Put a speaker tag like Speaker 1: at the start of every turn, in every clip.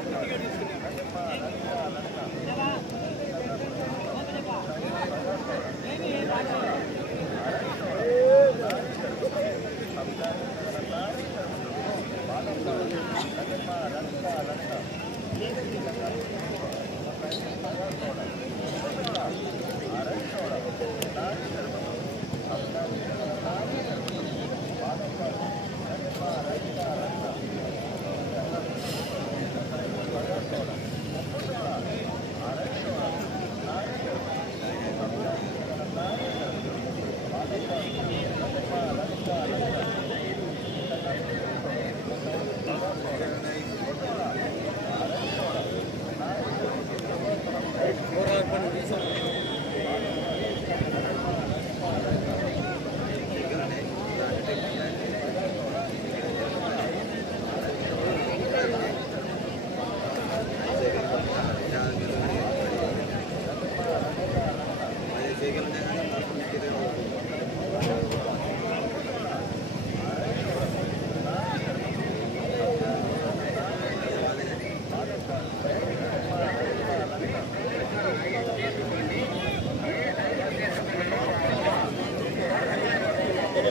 Speaker 1: ఎక్కడ తీసుకున్నాం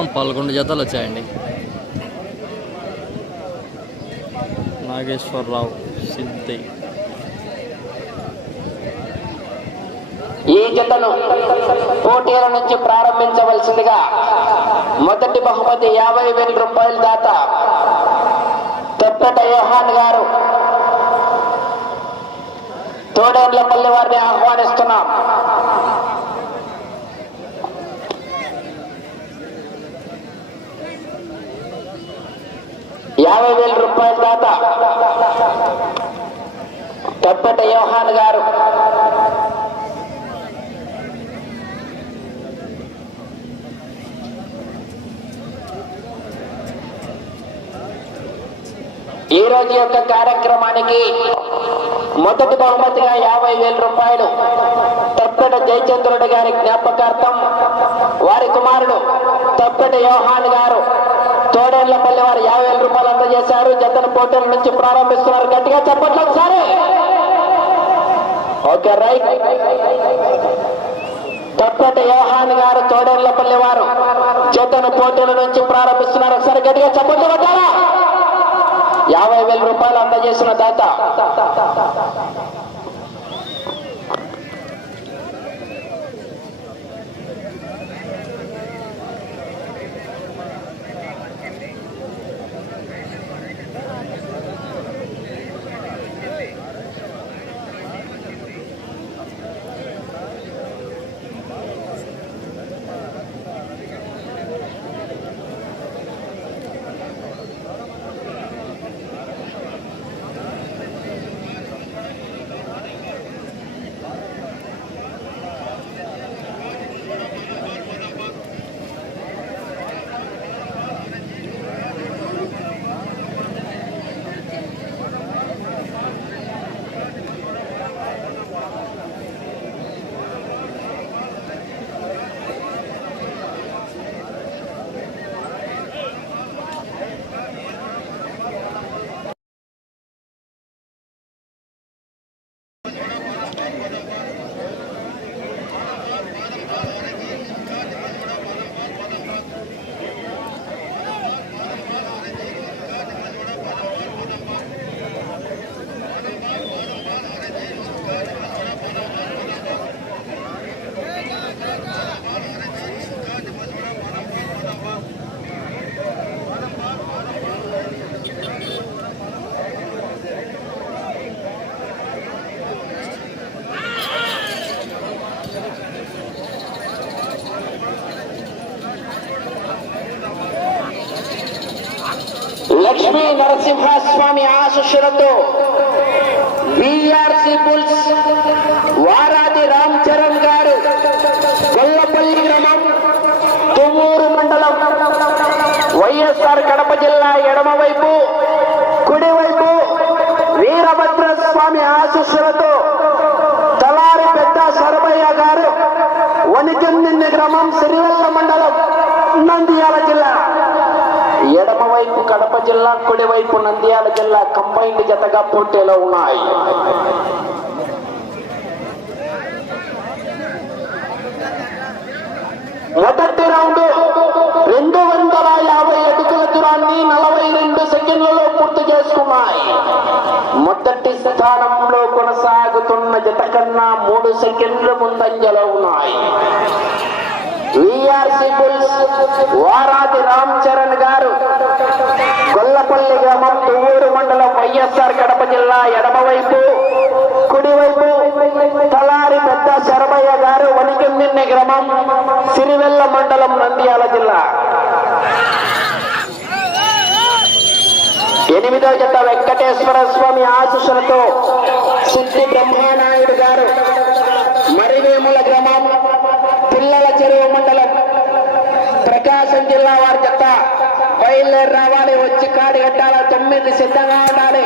Speaker 1: మొత్తం పదకొండు జతలు వచ్చాయండి. నాగేశ్వరరావు సిద్ధి.
Speaker 2: ఈ జతను పోటీల నుంచి ప్రారంభించవలసిందిగా మొదటి బహుమతి యాభై వేల రూపాయల దాత తెప్పట యోహాన్ గారు తోడేళ్ళపల్లి వారిని ఆహ్వానిస్తున్నాం యాభై వేల రూపాయల దాత తెప్పట యోహాన్ గారు. ఈ రోజు యొక్క కార్యక్రమానికి మొదటి బహుమతిగా యాభై వేల రూపాయలు తప్పెట జయచంద్రుడు గారి జ్ఞాపకార్థం వారి కుమారుడు తప్పెట యోహాన్ గారు తోడేళ్ళపల్లి వారు యాభై వేల రూపాయలు అందజేశారు. జతన పోటీల నుంచి ప్రారంభిస్తున్నారు. గట్టిగా చెప్పట్లేదు సరే. ఓకే రైట్ తప్పట యోహాన్ గారు తోడేళ్ళపల్లి వారు. చేతన పోటీల నుంచి ప్రారంభిస్తున్నారు. ఒకసారి గట్టిగా చెప్పట్లు కొట్టారా యాభై వేల రూపాయలు అందజేసిన దాత. ఆశీస్సులతో బీఆర్సీ బుల్స్ వారాది రామ్ చరణ్ గారు గొల్లపల్లి గ్రామం తుమ్మూరు మండలం వైఎస్ఆర్ కడప జిల్లా ఎడమవైపు కుడివైపు వీరభద్ర స్వామి ఆశీస్సులతో తలారి పెద్ద శరభయ్య గారు వనికెందిన్ని గ్రామం సిరివెల్ల మండలం నంద్యాల జిల్లా ఎడమవైపు కడప జిల్లా కుడివైపు నంద్యాల జిల్లా కంబైన్డ్ జతగా పోటీలో ఉన్నాయి. మొదటి రౌండ్ రెండు వందల యాభై అడుగుల దూరాన్ని నలభై రెండు సెకండ్లలో పూర్తి చేసుకున్నాయి. మొదటి స్థానంలో కొనసాగుతున్న జత కన్నా మూడు సెకండ్ల ముందంజలో ఉన్నాయి. విఆర్సి బుల్స్ వారాది రామ్ చరణ్ గారు గొల్లపల్లి గ్రామం తువ్వూరు మండలం వైఎస్ఆర్ కడప జిల్లా ఎడమవైపు కుడివైపు తలారి పెద్ద శరభయ్య గారు వణికిందిన్నె గ్రామం సిరివెల్ల మండలం నంద్యాల జిల్లా. ఎనిమిదో జత వెంకటేశ్వర స్వామి ఆశీస్సులతో సిద్ధి బ్రహ్మానాయుడు గారు మరివేముల గ్రామం పిల్లల చెరువు మండలం ప్రకాశం జిల్లా వారి జత బయలుదేరి రావాలి వచ్చి కాడి కట్టాల తొమ్మిది సిద్ధంగా ఉండాలి.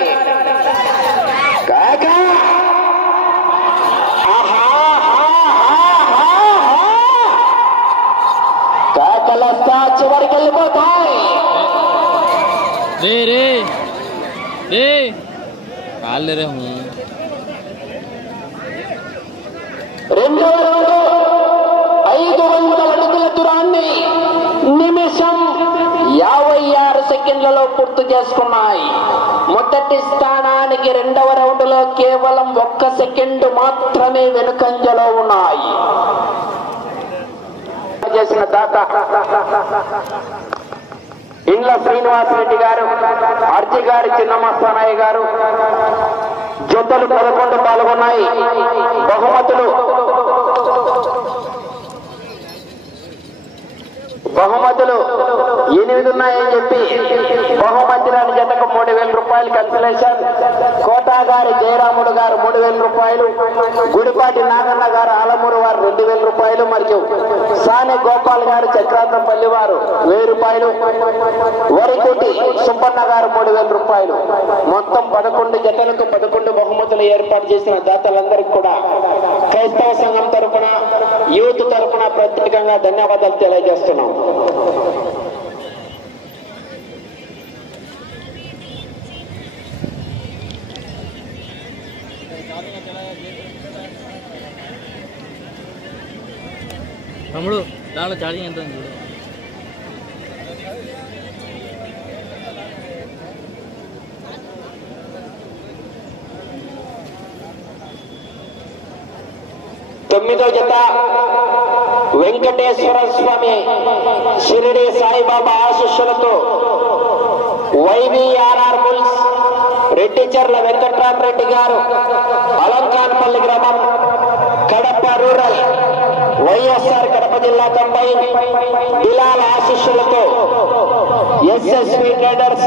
Speaker 2: కాకా. కాకలస్తా చివరికి వెళ్ళిపోతాయి.
Speaker 1: రే రే రే కాళ్ళు రే హూ
Speaker 2: రెండవ రౌండ్ ఐదు వందల అడుగుల దూరాన్ని నిమిషం యాభై ఆరు గుర్తు చేసుకున్నాయి. మొదటి స్థానానికి రెండవ రౌండ్లో కేవలం ఒక్క సెకండ్ మాత్రమే వెనుకంజలో ఉన్నాయి. చేసిన దాత. ఇండ్ల శ్రీనివాసరెడ్డి గారు అర్జి గారి చిన్నమస్తానయ్య గారు జతలు పదకొండు పాల్గొన్నాయి. బహుమతులు. బహుమతులు. ఎనిమిది ఉన్నాయని చెప్పి బహుమతులని జతకు మూడు వేల రూపాయలు కన్సలేషన్ కోటా గారి జయరాముడు గారు మూడు వేల రూపాయలు. గుడిపాటి నాగన్న గారు ఆలమూరు వారు రెండు వేల రూపాయలు. మరియు సాని గోపాల్ గారు చక్రాంతంపల్లి వారు వెయ్యి రూపాయలు. వరికుటి సుబ్బన్న గారు మూడు వేల రూపాయలు. మొత్తం పదకొండు జతలకు పదకొండు బహుమతులు ఏర్పాటు చేసిన దాతలందరికీ కూడా క్రైస్తవ సంఘం తరఫున యూత్ తరఫున ప్రత్యేకంగా ధన్యవాదాలు తెలియజేస్తున్నాం.
Speaker 1: తమ్ముడు దాంట్లో ఛార్జింగ్ ఎంత ఉంది
Speaker 2: తొమ్మిదో జత వెంకటేశ్వర స్వామి షిరిడి సాయిబాబా ఆశిష్యులతో వైవిఆర్ఆర్ బుల్స్ రెడ్డిచర్ల వెంకట్రామరెడ్డి గారు అలంకాన్పల్లి గ్రామం కడప రూరల్. వైఎస్ఆర్ కడప జిల్లా తొంభై బిలాల్ ఆశిష్యులతో ఎస్ఎస్వి ట్రేడర్స్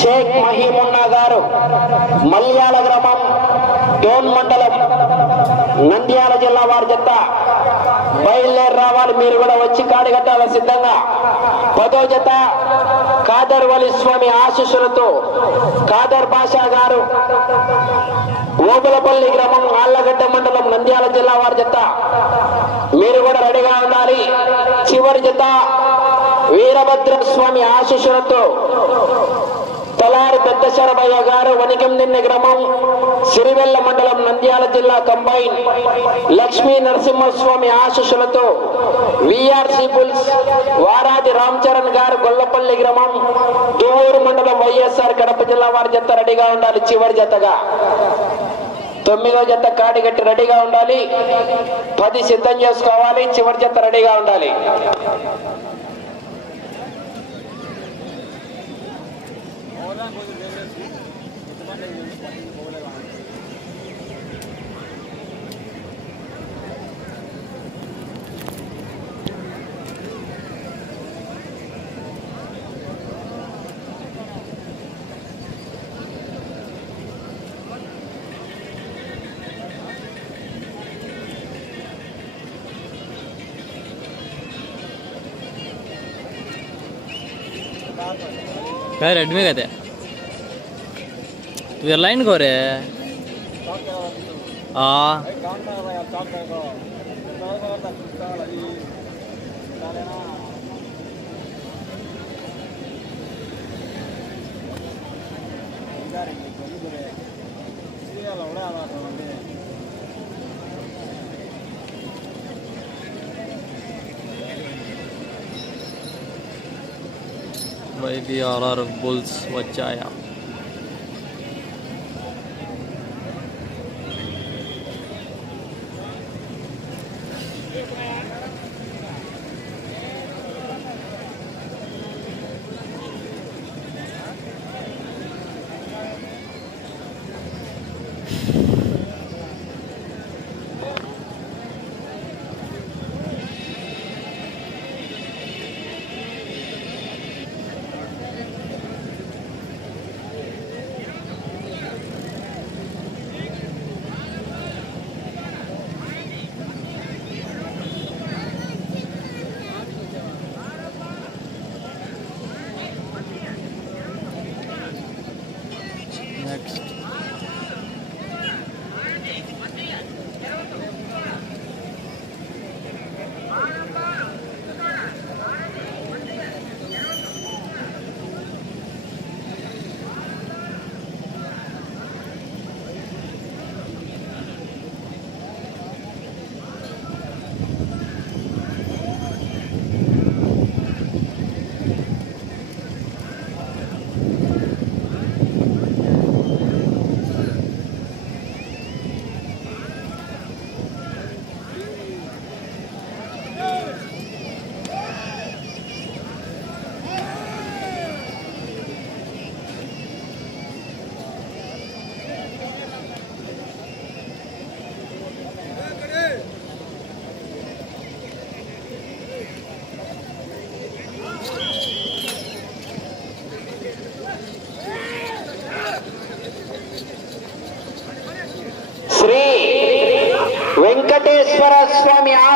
Speaker 2: షేక్ మహీమున్నా గారు మల్యాల గ్రామం టోన్ మండలం నంద్యాల జిల్లా వారి జత బయలుదేరి రావాలి. మీరు కూడా వచ్చి కాడగట్టాల సిద్ధంగా? పదో జత కాదర్ వలి స్వామి ఆశీస్సులతో కాదర్ బాషా గారు ఓబులపల్లి గ్రామం ఆళ్ళగడ్డ మండలం నంద్యాల జిల్లా వారి జత మీరు కూడా రెడీగా ఉండాలి. చివరి జత వీరభద్ర స్వామి ఆశీస్సులతో తలారి పెద్ద శరభయ్య గారు వనికందిన్నె గ్రామం సిరివెల్ల మండలం నంద్యాల జిల్లా కంబైన్. లక్ష్మీ నరసింహస్వామి ఆశీస్సులతో విఆర్సి పుల్స్ వారాది రామ్ చరణ్ గారు గొల్లపల్లి గ్రామం దూరు మండలం వైఎస్ఆర్ కడప జిల్లా వారి జత రెడీగా ఉండాలి చివరి జతగా. తొమ్మిదో జత కాడి కట్టి రెడీగా ఉండాలి పది సిద్ధం చేసుకోవాలి చివరి జత రెడీగా ఉండాలి Thank you.
Speaker 1: काय रेड में कहते तू एयरलाइन को रे हाँ maybe our,
Speaker 2: of bulls Vachaya.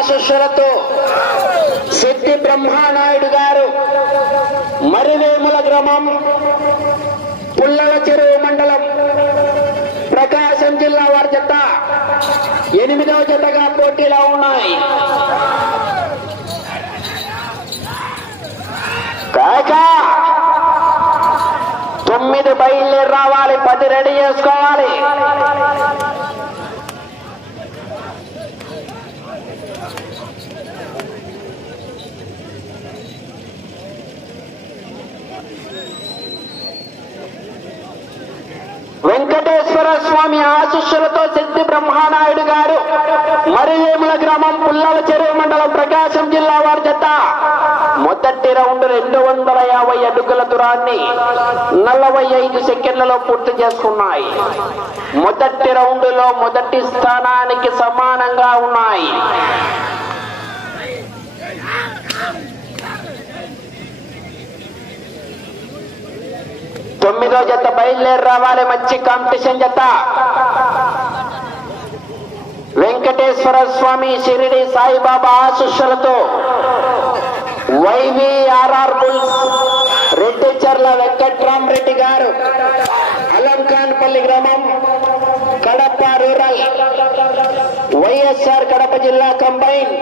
Speaker 2: ఆశస్సులతో సిద్ధి బ్రహ్మానాయుడు గారు మరివేముల గ్రామం పుల్లల చెరువు మండలం ప్రకాశం జిల్లా వారి జత ఎనిమిదవ జతగా పోటీలో ఉన్నాయి. కాకా తొమ్మిది బయలుదేరి రావాలి పది రెడీ చేసుకోవాలి. వెంకటేశ్వర స్వామి ఆశిష్యులతో సిద్ధి బ్రహ్మానాయుడు గారు మరియేముల గ్రామం పుల్లల చెరువు మండలం ప్రకాశం జిల్లా వారి జత. మొదటి రౌండ్ రెండు వందల యాభై అడుగుల దూరాన్ని నలభై ఐదు సెకండ్లలో పూర్తి చేసుకున్నాయి. మొదటి రౌండ్లో మొదటి స్థానానికి సమానంగా ఉన్నాయి. తొమ్మిదో జత బయలుదేరి రావాలి మంచి కాంపిటీషన్ జత. వెంకటేశ్వర స్వామి షిరిడి సాయిబాబా ఆశిష్యులతో వైవిఆర్ఆర్ బుల్స్ రెడ్డి చర్ల వెంకట్రామ్ రెడ్డి గారు అలంకాన్పల్లి గ్రామం కడప రూరల్ వైఎస్ఆర్ కడప జిల్లా కంబైన్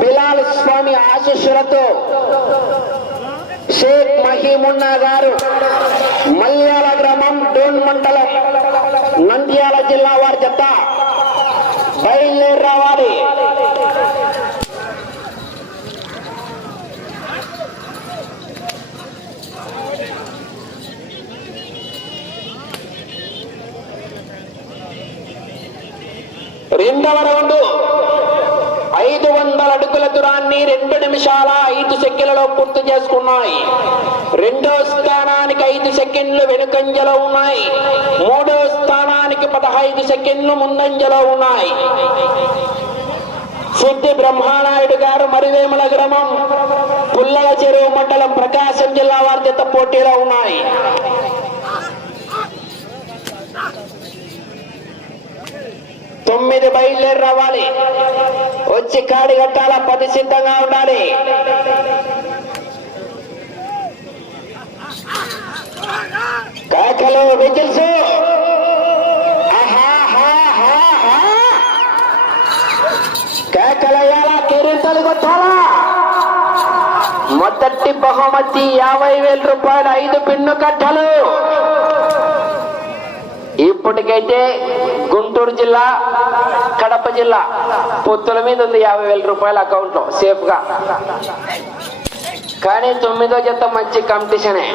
Speaker 2: బిలాల్ స్వామి ఆశిష్యులతో షేక్ మహీమున్నా గారు మల్యాల గ్రామం డోన్ మండలం నంద్యాల జిల్లా వారి చెత్త బయలుదేరి రావాలి రెండవ రౌండ్ ఐదు వందల అడుగుల దూరాన్ని రెండు నిమిషాల ఐదు సెకండ్లలో పూర్తి చేసుకున్నాయి. రెండో స్థానానికి ఐదు సెకండ్లు వెనుకంజలో ఉన్నాయి. మూడో స్థానానికి పదహైదు సెకండ్లు ముందంజలో ఉన్నాయి. సిద్ధి బ్రహ్మానాయుడు గారు మరివేముల గ్రామం పుల్లల చెరువు మండలం ప్రకాశం జిల్లా వారి పోటీలో ఉన్నాయి. తొమ్మిది బయలుదేరి రావాలి. వచ్చి కాడి కట్టాల? పది సిద్ధంగా ఉండాలి. కాకలు విజిల్స్ కేకలయ్యాలా కొట్టాలా? మొదటి బహుమతి యాభై వేల రూపాయలు ఐదు పిన్ను కట్టలు. ఇప్పటికైతే గుంటూరు జిల్లా కడప జిల్లా పొత్తుల మీద ఉంది యాభై వేల రూపాయల అకౌంట్ సేఫ్గా. కానీ తొమ్మిదో జత మంచి కాంపిటీషనే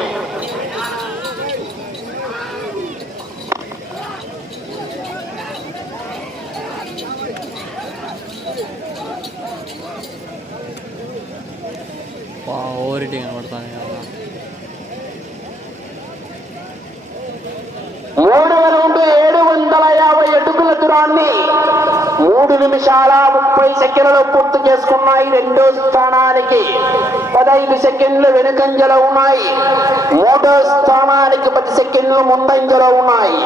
Speaker 1: ఓవర్ కనబడతాను కదా.
Speaker 2: మూడవ నుండి ఏడు వందల యాభై అడుగుల దూరాన్ని మూడు నిమిషాల ముప్పై సెకండ్లలో పూర్తి చేసుకున్నాయి. రెండో స్థానానికి పదహైదు సెకండ్లు వెనుకంజలో ఉన్నాయి. మూడో స్థానానికి పది సెకండ్లు ముందంజలో ఉన్నాయి.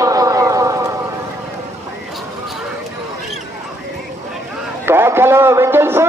Speaker 2: కేకలు వెంకల్స్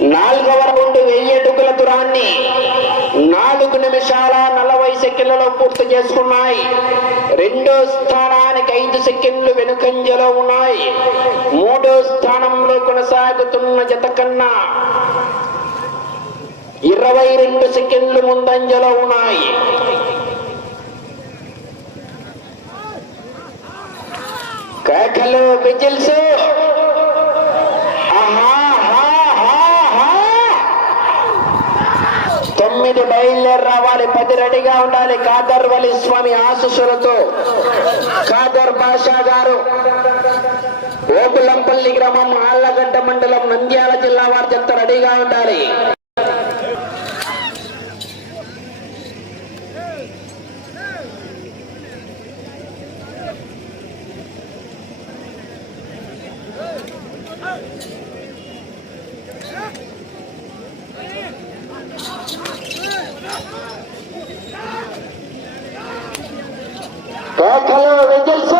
Speaker 2: నాలుగవ రౌండ్ వెయ్యి అడుగుల దూరాన్ని నాలుగు నిమిషాల నలభై సెకండ్లలో పూర్తి చేసుకున్నాయి. రెండో స్థానానికి ఐదు సెకండ్లు వెనుకంజలో ఉన్నాయి. మూడో స్థానంలో కొనసాగుతున్న జత కన్నా ఇరవై రెండు సెకండ్లు ముందంజలో ఉన్నాయి. కేకలు విజిల్స్ ఆహా హా హా హా తొమ్మిది బయలుదేరి రావాలి. పది రెడీగా ఉండాలి. కాదర్ వలి స్వామి ఆశీస్సులతో. కాదర్ బాషా గారు. ఓపులంపల్లి గ్రామం ఆళ్ళగడ్డ మండలం నంద్యాల జిల్లా వారి చెత్త రెడీగా ఉండాలి. కేకలు విజిల్స్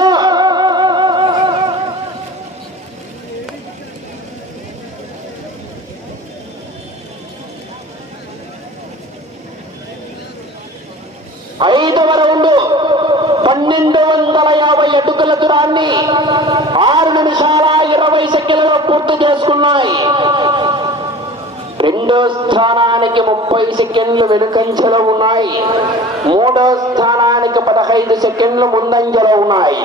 Speaker 2: ఐదవ రౌండ్ పన్నెండు వందల యాభై అడుగుల దూరాన్ని ఆరు నిమిషాల ఇరవై సెకండ్లలో పూర్తి చేసుకున్నాయి. రెండో స్థానానికి ముప్పై సెకండ్లు వెనుకంచెలో ఉన్నాయి. మూడో స్థానానికి పదహైదు సెకండ్లు ముందంజలో ఉన్నాయి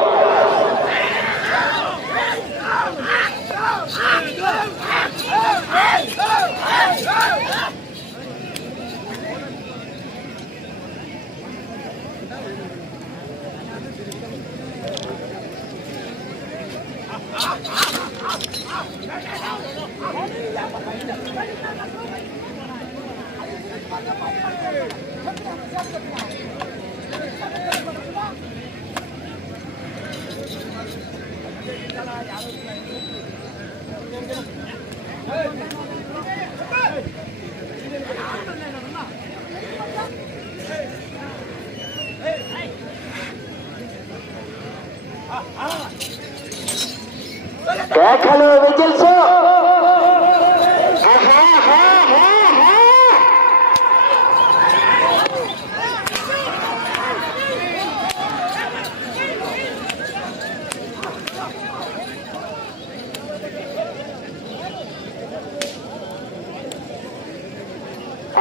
Speaker 2: కేకలు విజిల్స్ ఆహా, హా, హా, హా.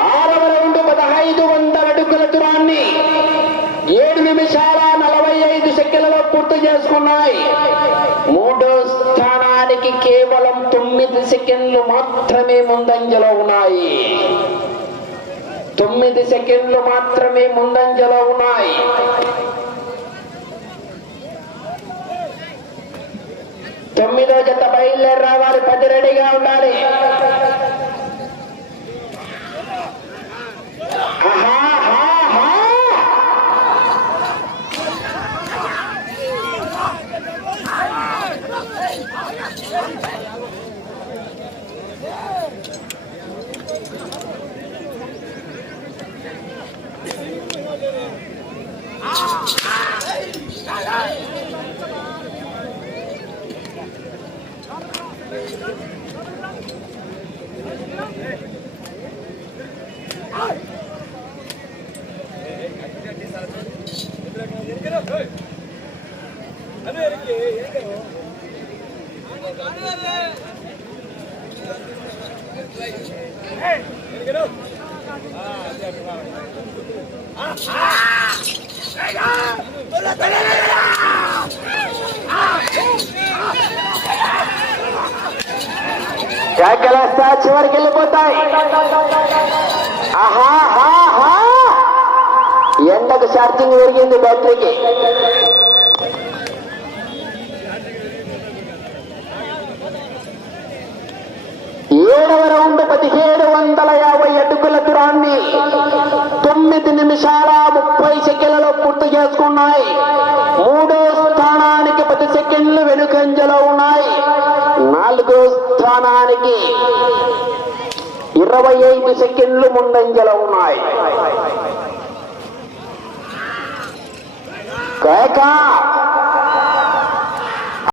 Speaker 2: ఆరవ రౌండ్ పదహైదు వందల అడుగుల ఏడు నిమిషాల నలభై ఐదు సెకండ్లలో పూర్తి చేసుకున్నాయి. మూడో స్థానానికి కేవలం తొమ్మిది సెకండ్లు మాత్రమే ముందంజలో ఉన్నాయి. తొమ్మిది సెకండ్లు మాత్రమే ముందంజలో ఉన్నాయి. తొమ్మిదో జత బయలుదేరి రావాలి పది రెడీగా ఉండాలి. ఆహా, కేకలేస్తా చివరికి వెళ్ళిపోతాయి. ఎండకు ఛార్జింగ్ పెరిగింది బ్యాటరీకి. ఏడవ రౌండ్ పదిహేడు వందల యాభై అడుగుల దూరాన్ని. తొమ్మిది నిమిషాల ముప్పై సెకండ్లలో పూర్తి చేసుకున్నాయి. మూడో స్థానాన్ని పది సెకండ్లు వెనుకంజలో ఉన్నాయి. నాలుగో స్థానానికి ఇరవై ఐదు సెకండ్లు ముందంజలో ఉన్నాయి. కాక